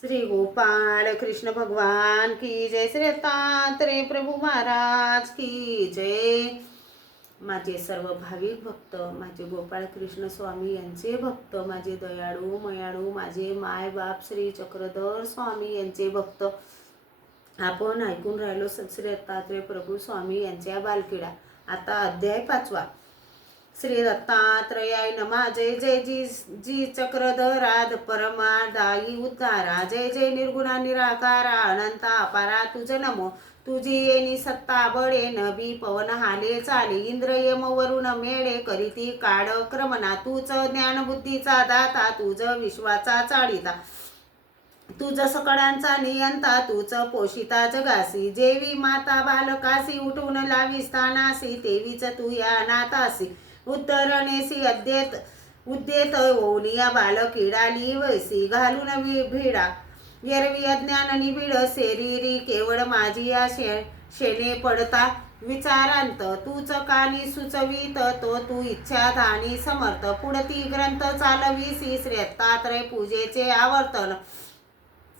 श्री गोपाळ कृष्ण भगवान की जय श्री दत्तात्रेय प्रभू महाराज की जय. माझे सर्व भाविक भक्त माझे गोपाळ कृष्ण स्वामी यांचे भक्त माझे दयाळू मयाळू माझे माय बाप श्री चक्रधर स्वामी यांचे भक्त. आपण ऐकून राहिलो श्री दत्तात्रेय प्रभू स्वामी यांच्या बालकिडा. आता अध्याय पाचवा. श्री दत्तात्रयाय नमा जय जय जी जी चक्रधराध परमा दाई उद्धारा जय जय निर्गुणा निराकारा अनंता अपारा तुझ नमो तुझी येणी सत्ता बळे नभी पवन हाले चाले इंद्र यम वरुण मेळे करीती काड क्रमना तूच ज्ञान बुद्धीचा दाता तुझ विश्वाचा चाळीता तुझ सकळांचा नियंता तूच पोषिता जगासी जेवी माता बालकासी उठून लावी स्थानासी तेवीच तू या अनाथासी उत्तरणेसी अद्येत उद्येत ओनिया बालकिडाली वैसी घालून भिडा. येरवी अज्ञान निबिड शरीरी केवळ माझी या शे शेणे पडता. विचारांत तूच कानी सुचवीत तो तू इच्छा धानी समर्थ पुढती ग्रंथ चालवीसी श्रेत्तात्रय पूजेचे आवर्तन.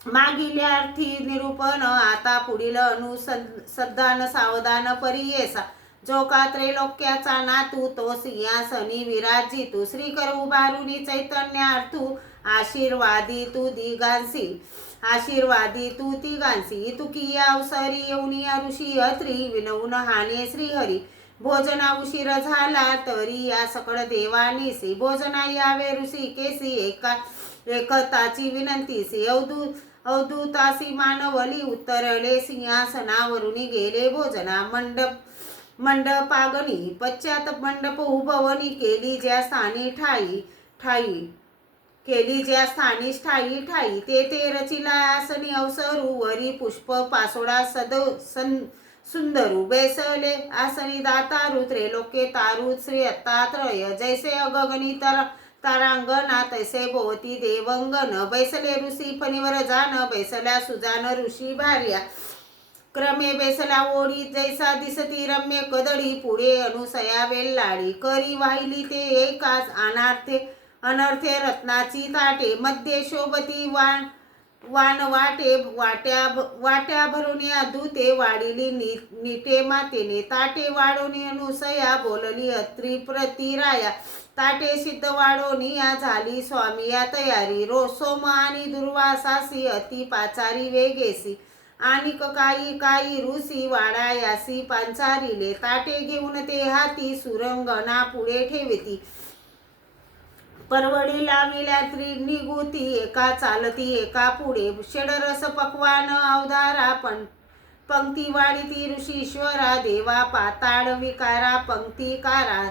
मागील अर्थी निरूपण आता पुढील अनुसंधान सावधान परियेसा जो का त्रैलोक्याचा नातू तो सिंहासनी विराजी तू श्रीकर उभारुनी चैतन्यार्थू आशीर्वादी तू दिगांसी आशीर्वादी तू तिगांसी तुकी अवसरी येऊनी ऋषी अत्री विनवून हाने श्रीहरी भोजना उशीर झाला तरी या सकळ देवानीसी भोजना यावे ऋषी केसी एका एकताची विनंतीसी अवधू अवधूतासी मानवली उत्तरले सिंहासनावरून गेले भोजना मंडप मंडपागणी पश्चात मंडप उभवणी केली ज्या स्थानी ठाई ठाई केली ज्या स्थानी ठाई ठाई. ते ते रचिला आसनी अवसरू वरी पुष्प पासोडा सद सन सुंदरू. बैसले आसनी दातारू त्रेलोके तारू श्री अत्तात्रय. जैसे अगगनी तर तारांगणा तैसे भोवती देवंगन. बैसले ऋषी फणीवर जान बैसल्या सुजान ऋषी भार्या. क्रमे बेसला ओळी जैसा दिसती रम्य कदळी पुढे अनुसया वेल्लाळी करी वाहिली ते एकाच अनार्थे अनर्थे रत्नाची ताटे. मध्ये शोभती वाण वान वाटे वाट्या वाट्या भरून या दूते वाढिली नि निटे मातेने. ताटे वाढोनी अनुसया बोलली अत्री प्रतिराया. ताटे सिद्ध वाढोनी या झाली स्वामी या तयारी. रोसोम आणि दुर्वासासी अति पाचारी वेगेसी. आणि काही काही ऋषी वाडायासी पांचारिले ताटे घेऊन ते हाती सुरंगना पुढे ठेवती. परवडी लाविल्या त्रिनिगुती एका चालती एका पुढे. षडरस पक्वान अवधारा पण पंक्ती वाढीती ऋषीश्वरा देवा पाताळ विकारा पंक्तिकारा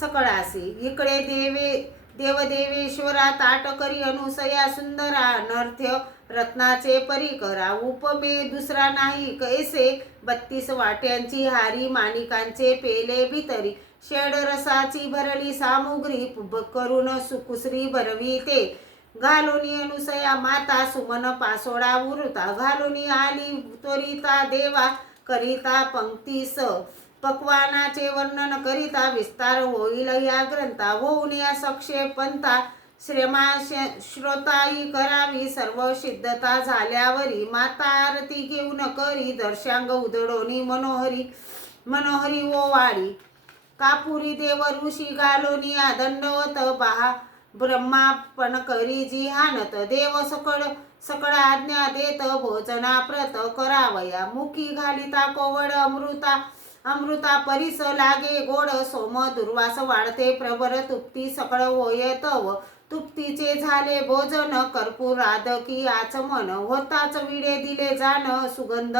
सकळासी. इकडे देवे देवदेवेश्वरा ताट करी अनुसया सुंदरा नर्थ्य रत्नाचे परिकरा उपमे दुसरा नाही. कैसे? बत्तीस वाट्यांची हारी माणिकांचे पेले भितरी. षडरसाची भरली सामुग्री करून सुकुसरी भरवी ते. घालुनी अनुसया माता सुमन पासोडा उरुता. घालुनी आली त्वरिता देवा करिता पंक्तीस पक्वानाचे वर्णन करिता विस्तार होईल या ग्रंथा. होऊन या संक्षेपंता श्रेमा श- श्रोताई करावी सर्व सिद्धता झाल्यावरी माता आरती घेऊन करी दर्शांग उधडोनी मनोहरी मनोहरी ओवाळी कापुरी देव ऋषी घालोनी दंडवत बहा ब्रह्मा पण करी जी हानत देव सकळ सकळ आज्ञा देत भोजना प्रत करावया. मुखी घालिता कोवड अमृता अमृता परिस लागे गोड. सोम दुर्वास वाढते प्रबर तुप्ती सकळ होय तव. तुप्तीचे झाले भोजन कर्पूर राधकी आचमन होताच विडे दिले जाण सुगंध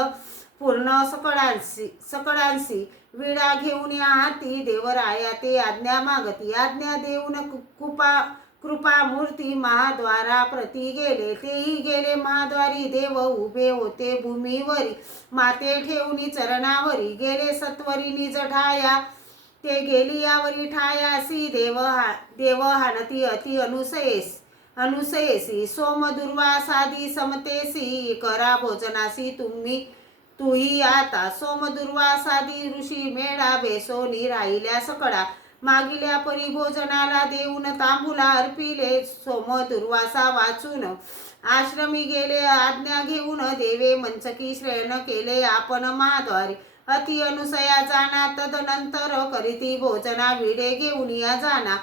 पूर्ण सकळांशी सकळांशी. विडा घेऊन या हाती देवराया ते आज्ञा मागती. आज्ञा देऊन कृपा कृपा मूर्ती महाद्वारा प्रती गेले. तेही गेले महाद्वारी देव उभे होते भूमीवरी. माते ठेवणी चरणावरी गेले सत्वरी निज ते गेली यावरी ठायासी देव हा देव हानती अति अनुसयेस अनुसयेसी सोम दुर्वासादी समतेसी करा भोजनासी तुम्ही तुही आता सोम दुर्वासादी ऋषी मेळा बेसोनी राहिल्या सकळा मागिल्या परिभोजनाला देऊन तांबुला अर्पिले सोम दुर्वासा वाचून आश्रमी गेले आज्ञा घेऊन देवे मंचकी श्रेण केले आपण महाद्वारी अति अनुसया जाना तदनंतर करीती भोजना विडे घेऊन या जाना.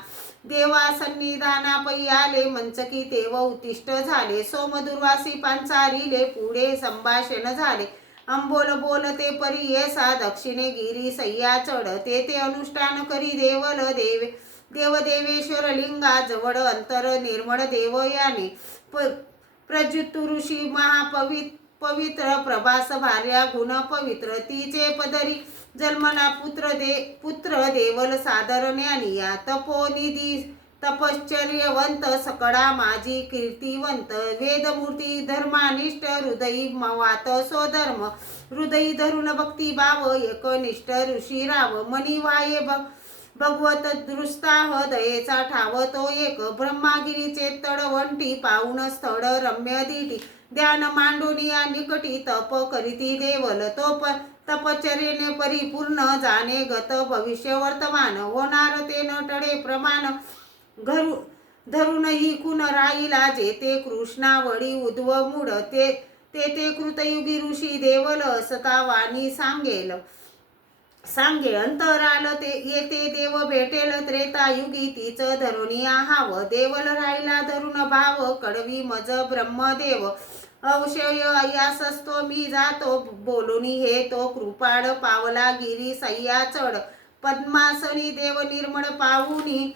देवा सन्निधाना पै आले मंचकी तेव उत्तिष्ट झाले. सोमदुर्वासी पांचारिले पुढे संभाषण झाले. अंबोल बोलते परी येसा दक्षिणे गिरी सय्या चढ ते ते अनुष्ठान करी देवल देव. देवदेवेश्वर लिंगा जवळ अंतर निर्मळ देव याने प प्रज्युत ऋषी महापवित्र पवित्र प्रभास भार्या गुण पवित्र तिचे पदरी. जन्मला पुत्र दे पुत्र देवल सादर ज्ञानिया तपोनिधी. तपश्चर्यवंत सकळा माझी कीर्तिवंत. वेदमूर्ती धर्मानिष्ठ हृदयी मवात स्वधर्म. हृदयी धरुण भक्ती भाव एकनिष्ठ ऋषी राव. मनी वाये भगवत दृष्टाह दयेचा ठाव तो एक. ब्रह्मागिरीचे तडवंटी पाहुण स्थळ रम्य दिटी ध्यान मांडोनिया निकटी तप करीती देवल तो प परिपूर्ण जाणे गत भविष्य वर्तमान होणार ते नटळे प्रमाण. घरू धरूनही कुण राहिला जेते कृष्णावळी उद्व मूड ते ते ते कृतयुगी ऋषी देवल असता वाणी सांगेल. सांगे अंतराल ते येते देव भेटेल त्रेतायुगी तीच धरुणी हाव देवल राहिला धरुण भाव कडवी मज ब्रह्मदेव. अवशय अयास असतो मी जातो बोलुनी हे तो कृपाड पावला गिरी सय्या चढ. पद्मासनी देव निर्मळ पाहुनी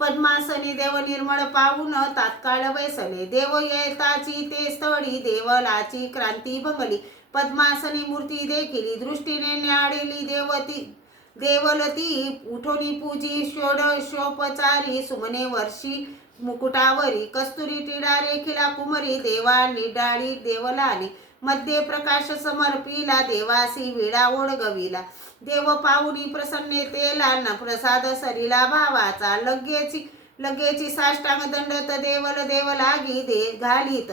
पद्मासनी देव निर्मळ पाहून तात्काळ बैसले. देव येताची ते स्थळी देवलाची क्रांती भंगली पद्मासनी मूर्ती देखील दृष्टीने न्याडेली देवती देवलती. उठोनी पूजी षोडशोपचारी सुमने वर्षी मुकुटावरी कस्तुरी टिडा रेखिला कुमरी देवा निडाळी देवलाली मध्ये प्रकाश समर्पिला देवासी विडा ओढगविला देव पाहुणी प्रसन्नतेला न प्रसाद सरिला भावाचा. लगेची लगेची साष्टांग दंडत देवल देव लागी दे घालीत.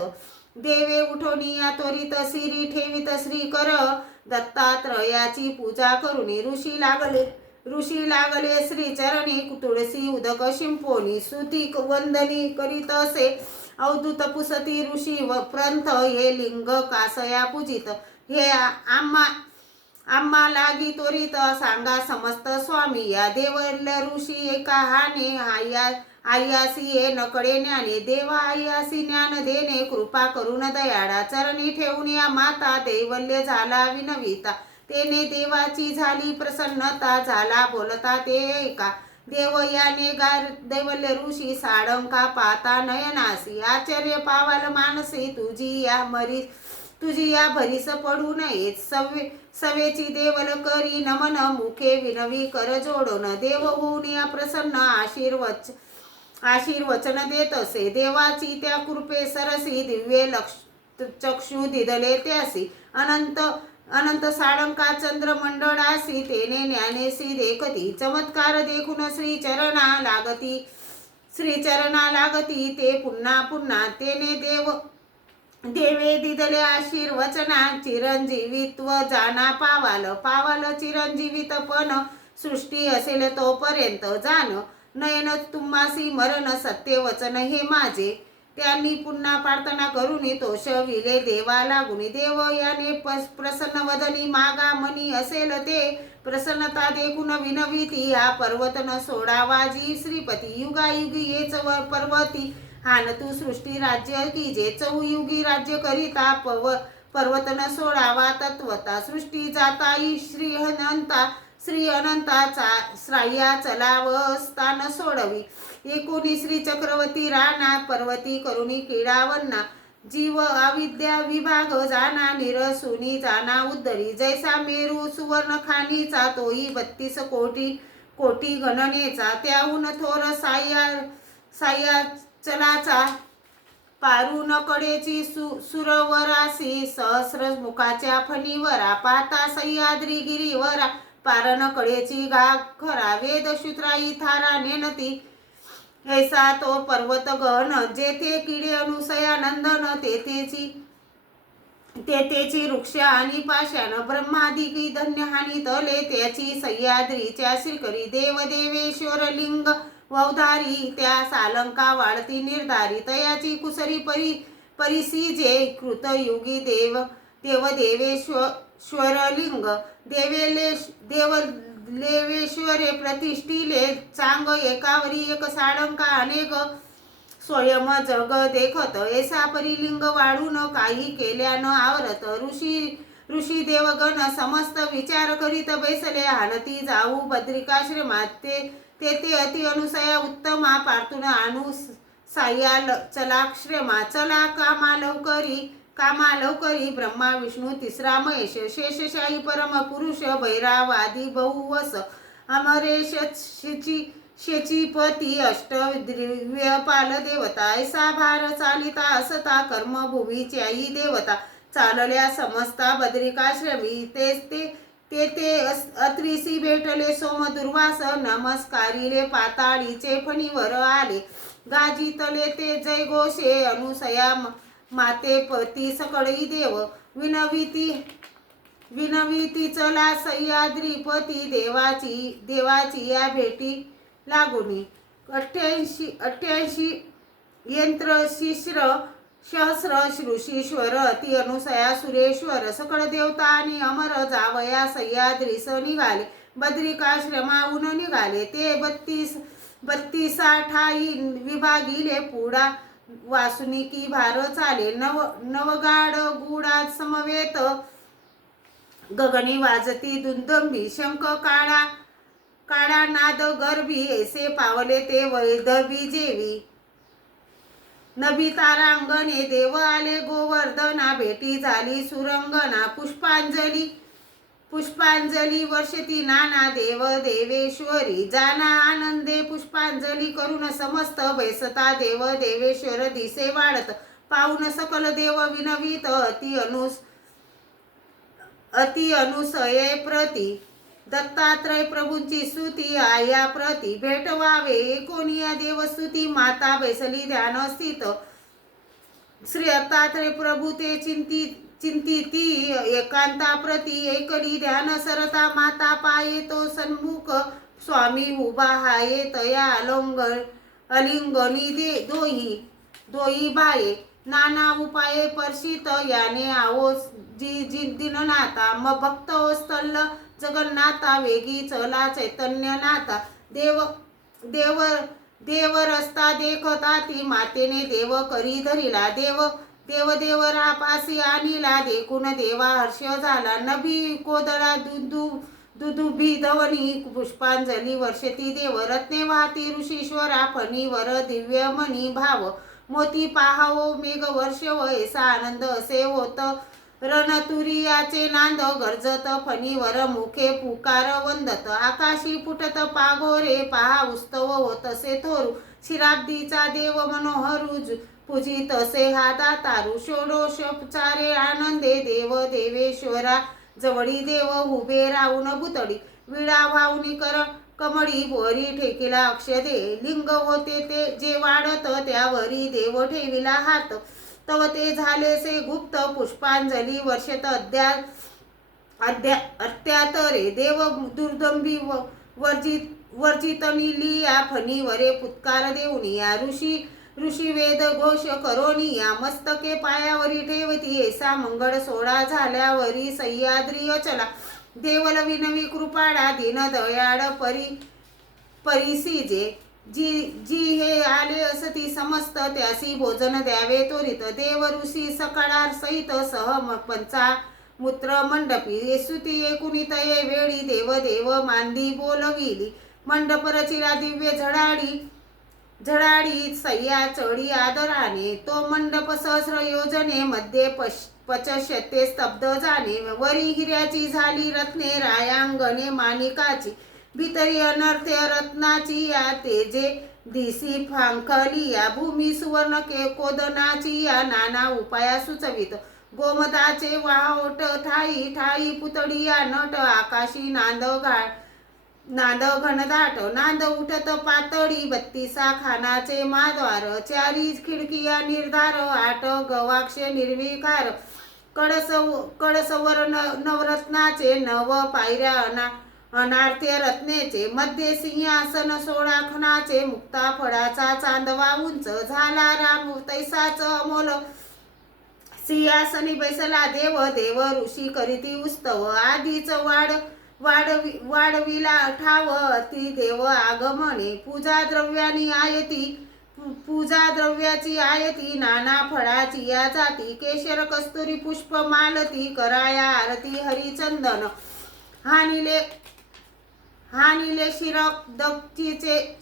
देवे उठोनिया त्वरित सिरी ठेवित श्री कर दत्तात्रयाची पूजा करुनी ऋषी लागले. ऋषी लागले श्री चरणी तुळसी उदक शिंपोनी सुती वंदनी करीत असे. अवधूत पुसती ऋषी व प्रंथ हे लिंग कासया पूजित. हे आम्हा आम्हा लागी त्वरित सांगा समस्त स्वामी. या देवल ऋषी एका हाने आया आयासी ये नकडे ज्ञाने. देवा आयासी ज्ञान देणे कृपा करून दयाळा चरणी ठेवून या माता दैवल्य झाला विनविता. तेने देवाची झाली प्रसन्नता झाला बोलता ते ऐका देव याने गार दैवल्य ऋषी साडंका पाता नयनासी. आश्चर्य पावाल मानसी तुझी या मरी तुझी या भरीस पडू नये सवे सवेची देवल करी नमन मुखे विनवी कर जोडून. देव होऊन या प्रसन्न आशीर्वच आशीर्वचन देत असे. देवाची त्या कृपे सरसी दिव्ये लक्ष चक्षु दिदले त्यासी. अनंत अनंत साळंका चंद्र मंडळासी तेने ज्ञानेसी देखती चमत्कार देखून श्री चरणा लागती. श्री चरणा लागती ते पुन्हा पुन्हा तेने देव. देवे दिदले आशीर्वचना चिरंजीवित्व जाना पावाल पावाल चिरंजीवित पण. सृष्टी असेल तोपर्यंत जाण नयन तुम्हासी मरण सत्य वचन हे माझे. त्यांनी पुन्हा प्रार्थना करून तोषविले देवा लागुनी देव याने प्रसन्न वदनी मागा मनी असेल ते. प्रसन्नता देखून विनविती हा पर्वत न सोडावा जी. श्रीपती युगायुगी येच वर पर्वती. हान तू सृष्टी राज्य की जे चौयुगी राज्य करिता पव पर्वत न सोडावा तत्वता सृष्टी जाता श्री अनंता श्री अनंताचा श्राया चलावस्थान सोडवी. एकोणी श्री चक्रवर्ती राणा पर्वती करुणी किडावन्ना जीव अविद्या विभाग जाना निरसुनी जाना उद्धरी. जैसा मेरू सुवर्ण खानीचा तोही बत्तीस कोटी कोटी गणनेचा. त्याहून थोर साया साया चलाचा. पारून कडेची सु सुरवरासी सहस्र मुखाच्या फणीवरा. पाता सह्याद्री गिरीवरा. पारण कडेची गा खरा वेद शुत्राई थारा नेनती. ऐसा तो पर्वत गहन जेथे किडे अनुसया नंदन तेथेची. तेथेची वृक्ष आणि पाषाण ब्रह्मादिकी धन्य हानी तले त्याची सह्याद्रीच्या श्रीकरी देवदेवेश्वर लिंग. वौधारी त्या सालंका वाढती निर्धारी तयाची कुसरी परी परिसी जे कृतयुगी देव देव श्वरलिंग. देवेले देव लेवेश्वरे प्रतिष्ठिले चांग एकावरी एक साळंका अनेक स्वयं जग देखत. ऐसा परिलिंग वाढून काही केल्यानं आवरत. ऋषी ऋषी देवगण समस्त विचार करीत बैसले. हानती जाऊ बद्रिकाश्रमात. ते तेथे अति अनुसया उत्तमा पार्थून आणू साह्या चलाश्रमा चला कामा लवकरी कामा लवकरी ब्रह्मा विष्णू तिसरा महेश शेषशाही परम पुरुष भैरावादी बहुवस अमरेश शिची शेचीपती अष्ट दिव्य पाल देवता ऐसा भार चालिता असता कर्मभूमीच्याही देवता चालल्या समस्ता बद्रिकाश्रमी तेच ते ते ते अत्रिसी भेटले सोम दुर्वास नमस्कारिले पाताळीचे फणीवर आले गाजितले ते जय घोषे अनुसया माते पती सकळी देव विनविती विनविती चला सह्याद्रीपती देवाची देवाची या भेटी लागुनी. अठ्ठ्याऐंशी अठ्ठ्याऐंशी यंत्र शिश्र सहस्र ऋषीश्वर अति अनुसया सुरेश्वर सकळ देवता आणि अमर जावया सह्याद्रीस निघाले. बद्रिकाश्रमाहून निघाले. ते बत्तीस बत्तीसा ठाई विभागिले वासुनी की भार चाले. नव नवगाड गुडा समवेत. गगनी वाजती दुंदंबी शंख काळा काळा नाद गर्भी. ऐसे पावले ते वैधवी जेवी. नबी तारांगणे देव आले गोवर्धना. भेटी झाली सुरंगना पुष्पांजली. पुष्पांजली वर्षती नाना देव देवेश्वरी. जाना आनंदे पुष्पांजली करून समस्त बैसता देव देवेश्वर दिसे वाढत. पाहून सकल देव विनवीत अति अनुस अति अनुसये प्रती. दत्तात्रय प्रभूंची स्तुती आया प्रती. भेटवावे कोणिया देवस्तुती? माता बैसली ध्यान स्थित श्री दत्तात्रय प्रभू ते चिंती चिंतिती एकांता प्रती एकली ध्यान सरता माता पाये तो सन्मुख स्वामी उभा हाये तया अलोंग अलिंगनी दे दोही दोही बाये नाना उपाये पर्शित याने आवो जी जी दिननाथा म भक्त ओस्तल्ल जगन्नाथा वेगी चला चैतन्य नाता देव देव देव रस्ता देखता ती मातेने देव करी धरिला देव देवदेव रापासी आणिला देखून देवा हर्ष झाला. नभी कोदळा दुदू दुदुभी धवनी पुष्पांजली वर्षती देव. रत्ने वाहती ऋषीश्वरा फणीवर दिव्य मणी भाव. मोती पाहावो मेघ वर्ष ऐसा आनंद असे होत. रणतुरियाचे नांद गरजत फणीवर मुखे पुकार वंदत. आकाशी फुटत पागोरे पहा उत्सव होतसे थोरू. शिराब्दीचा देव मनोहरुज पूजितसे हा दातारू. षोडोषोपचारे आनंदे देव देवेश्वरा. जवळी देव उभे राहून भुतडी विडा वाहुनी कर कमळी बोरी ठेकिला अक्षदे. लिंग होते ते जे वाढत त्यावरी देव ठेविला हात. तव ते झालेसे गुप्त पुष्पांजली वर्षेत अद्या अद्या अत्यातरे देव दुर्दंबी व वर्जित वर्जितनी लिया फणीवरे पुत्कार देऊनी या ऋषी ऋषी वेद घोष करोनी या मस्तके पायावरी ठेवती ऐसा मंगळ सोळा झाल्यावरी सह्याद्री अचला. देवल विनवी कृपाडा दीन दयाळ परी परिसिजे जे जी जी हे आले असती समस्त त्यासी भोजन द्यावे त्वरित. देव ऋषी सकाळार सहित सह म- पंचा मूत्र मंडपी. येसुती एकुणितये वेळी देव देव मांदी बोलविली. मंडप रचिला दिव्य झडाडी झडाडी सह्या चढी आदराने. तो मंडप सहस्र योजने मध्ये पश पचशते स्तब्ध जाणे. वरी हिऱ्याची झाली रत्ने रायांगणे माणिकाची. भीतरी अनर्थे रत्नाची या तेजे दिसी फांकली या भूमी सुवर्ण के कोदनाची या नाना उपाया सुचवित. गोमदाचे वाहोट ठाई ठाई पुतळी या नट आकाशी नांद घाळ नांद घनदाट नांद उठत पातळी बत्तीसा खानाचे माद्वार चारी खिडकिया निर्धार आठ गवाक्ष निर्विकार. कडसव कडसवर नवरत्नाचे नव पायऱ्या अना अनार्थ्य रत्नेचे मध्ये सिंहासन सोळा खणाचे मुक्ता फळाचा चांदवा उंच झाला राम तैसाच अमोल. सिंहासनी बैसला देव देव ऋषी करीती उस्तव आधीच वाढ वाढवी वाढविला ठाव ती देव आगमने पूजा द्रव्यानी आयती पूजा द्रव्याची आयती नाना फळाची या जाती केशर कस्तुरी पुष्प मालती कराया आरती हरिचंदन. हानिले हानिले शिरोदकीचे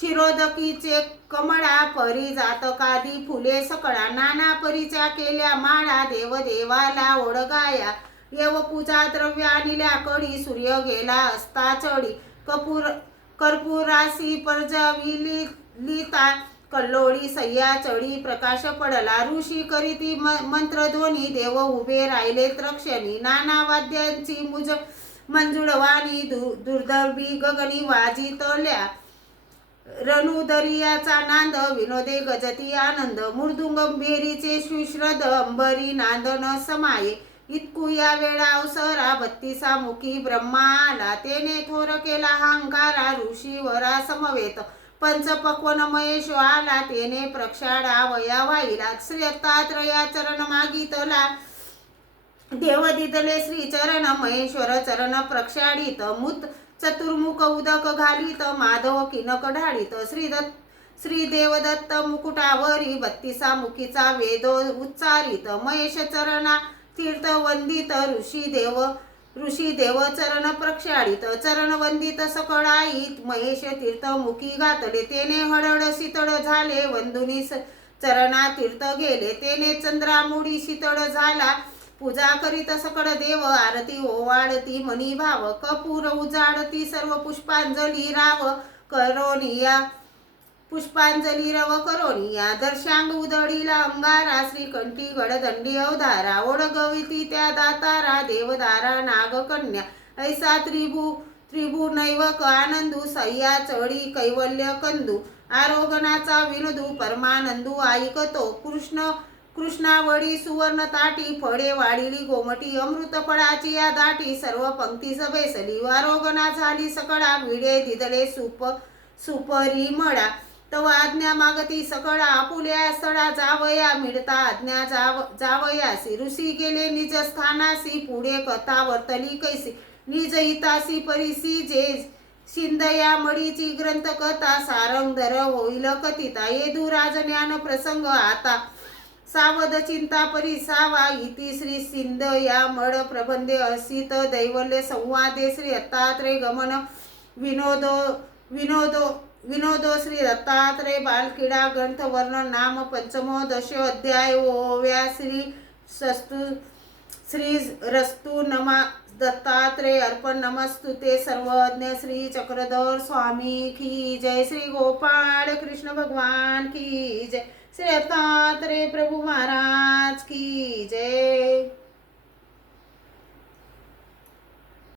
शिरोदकीचे कमळा परी जातकादी फुले सकळा नाना परीच्या केल्या माळा देव देवाला ओळगाया. येव पूजा द्रव्य आणल्या कडी सूर्य गेला असता चढी. कपूर कर्पुरासी पर्जविली लिता कल्लोळी सह्या चढी प्रकाश पडला. ऋषी करीती म- मंत्रध्वनी देव उभे राहिले त्रक्षणी नाना वाद्यांची मुज मंजुळवाणी दु दुर्दर्भी गगनी वाजी तळल्या रणुदरियाचा नांद विनोदे गजती आनंद. मृदुंग बेरीचे सुश्रद अंबरी नांदन समाये. इतकू या वेळा अवसरा बत्तीसा मुखी ब्रह्मा आला तेने थोर केला हंकारा ऋषी वरा समवेत. पंचपक्वन महेश आला तेने प्रक्षाळा वया वाईला श्री त्रया चरण मागितला. देव दिदले श्री चरण महेश्वर चरण प्रक्षाडित मुत चतुर्मुख उदक घालित माधव किनक ढाळीत श्री दत्त श्री देवदत्त मुकुटावरी बत्तीसा मुखीचा वेद उच्चारित. महेश चरणा तीर्थ वंदित ऋषी देव ऋषी देव चरण प्रक्षाळित चरण वंदित सकळाईत महेश तीर्थ मुखी घातले. तेने हळहळ शीतळ झाले वंदुनी चरणा तीर्थ गेले. तेने चंद्रामुडी शीतळ झाला पूजा करीत सकळ देव आरती ओवाळती मनी भाव कपूर उजाडती सर्व पुष्पांजली राव करोनिया. पुष्पांजली रव करोनिया दर्शांग उदडीला अंगारा श्रीकंठी गडदंडी अवधारा ओळगविती त्या दातारा देवदारा नागकन्या. ऐसा त्रिभू त्रिभू नैवक आनंदू सह्या चढी कैवल्य कंदू. आरोगणाचा विनदू परमानंदू ऐकतो कृष्ण कृष्णावडी सुवर्ण ताटी फळे वाढिली गोमटी अमृत फळाची या दाटी सर्व पंक्ती सभेसली वारोगना झाली सकळा विडे दिदळे सुप सुपरी मळा. तव आज्ञा मागती सकळा आपुल्या स्थळा जावया मिळता आज्ञा जाव जावयासी ऋषी गेले निज स्थानासी पुढे कथा वर्तली कैसी. निज हितासी परिसी जे शिंदया मळीची ग्रंथ कथा सारंगधर होईल कथिता. येदुराज ज्ञान प्रसंग आता. सावध चिंता परिसावा इति श्री सिंध या मड प्रबंधे असित दैवल्य संवादे श्री दत्तात्रय गमन विनोदो विनोदो विनोदो श्री दत्तात्रय बालक्रीडा ग्रंथ वर्णन नाम पंचमो दश अध्याय ओव्या श्री सस्तु श्री रस्तु नमा दत्तात्रय अर्पण नमस्तुते सर्वज्ञ श्री चक्रधर स्वामी की जय श्री गोपाळ कृष्ण भगवान की जय। श्री रे प्रभू महाराज की जय.